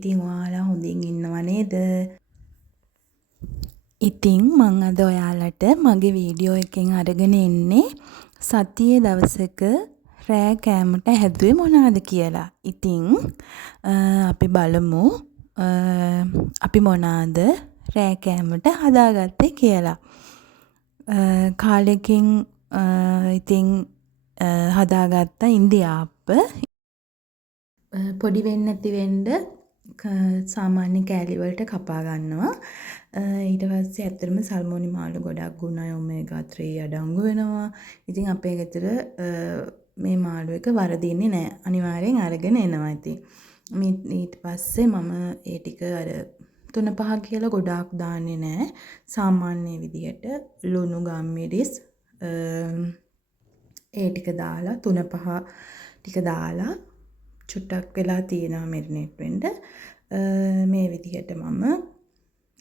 ඉතින් ඔයාලා හොඳින් ඉන්නව නේද? ඉතින් මං අද ඔයාලට මගේ වීඩියෝ එකෙන් අරගෙන එන්නේ සතියේ දවසක රෑ කෑමට හැදුවේ මොනවද කියලා. ඉතින් අපි බලමු අපි මොනවද රෑ කෑමට හදාගත්තේ කියලා. කාලෙකින් ඉතින් හදාගත්ත ඉන්දියාප්ප පොඩි වෙන්නේ නැති වෙන්න සාමාන්‍ය කෑලි වලට කපා ගන්නවා. ඊට පස්සේ ඇත්තටම සල්මෝනි මාළු ගොඩක් ගුණයි ඔමේගා 3 අඩංගු වෙනවා. ඉතින් අපේ ගෙදර මේ මාළු එක වරදින්නේ නැහැ. අනිවාර්යෙන් අරගෙන එනවා ඉතින්. ඊට පස්සේ මම ඒ ටික අර 3-5 කියලා ගොඩාක් දාන්නේ නැහැ. සාමාන්‍ය විදිහට ලුණු ගම්මිරිස් ඒ ටික දාලා 3-5 ටික දාලා චුට්ටක් වෙලා තියෙනවා මෙරිනේට් වෙන්න. මේ විදිහට මම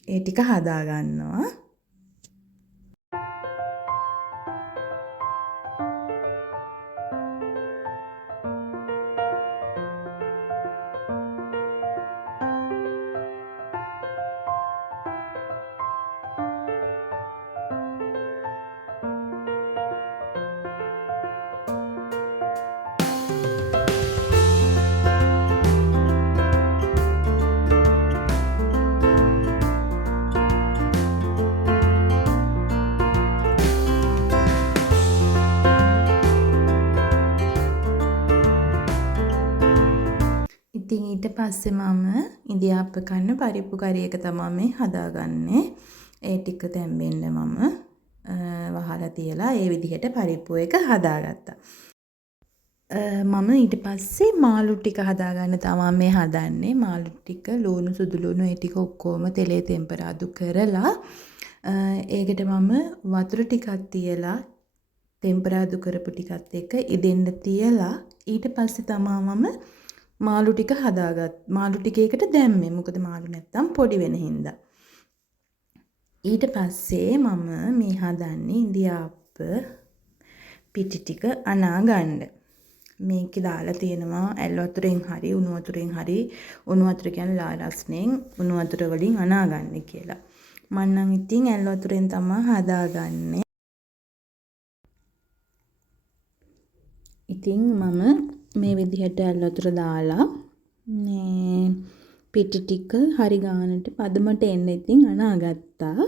ඒ ටික හදා ගන්නවා. ඉතින් ඊට පස්සේ මම ඉන්දියාප්ප කන්න පරිප්පු කරි එක තමයි මේ හදාගන්නේ. ඒ ටික තැම්බෙන්න මම වහලා තියලා ඒ විදිහට පරිප්පු එක හදාගත්තා. මම ඊට පස්සේ මාළු ටික හදාගන්න තමයි මේ හදන්නේ. මාළු ටික ලුණු සුදු ලුණු ඒ ටික ඔක්කොම තෙලේ තෙම්පරාදු කරලා ඒකට මම වතුර ටිකක් තියලා තෙම්පරාදු කරපු ටිකත් එක්ක ඉදෙන්න තියලා ඊට පස්සේ තමයි මම මාළු ටික මාළු ටික එකට දැම්මේ. මොකද මාළු නැත්තම් පොඩි වෙන හින්දා. ඊට පස්සේ මම මේ හදන්නේ ඉන්දියාප්ප පිටි ටික අනා ගන්න. මේකේ දාලා තියෙනවා ඇල් වතුරෙන් හරි උණු වතුරෙන් හරි උණු වතුර කියන්නේ ලා රස්නෙන් උණු වතුර වලින් අනා ගන්න කියලා. මම නම් ඉතින් ඇල් වතුරෙන් තමයි හදාගන්නේ. ඉතින් මම මේ විදිහට ඇල් වතුර දාලා මේ පිටි ටික හරි ගානට පදමට එන්න ඉතින් අනාගත්තා.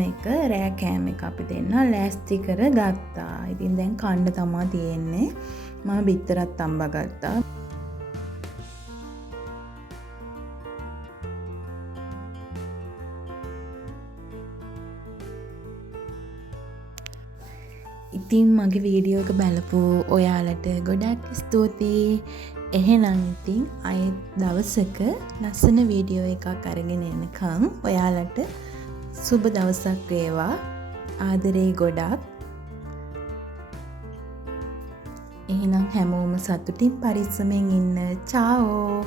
මේක රෑ කෑම එක අපි දෙන්න ලෑස්ති කර ගත්තා. ඉතින් දැන් කන්න තමයි තියෙන්නේ. මම බිත්තරත් තම්බා ගත්තා. ඉතින් මගේ වීඩියෝ එක බලපු ඔයාලට ගොඩක් ස්තුතියි. එහෙනම් ඉතින් අයෙත් දවසක ලස්සන වීඩියෝ එකක් අරගෙන එනකම් ඔයාලට සුබ දවසක් වේවා. ආදරේ ගොඩක්. එහෙනම් හැමෝම සතුටින් පරිස්සමෙන් ඉන්න. චාෝ.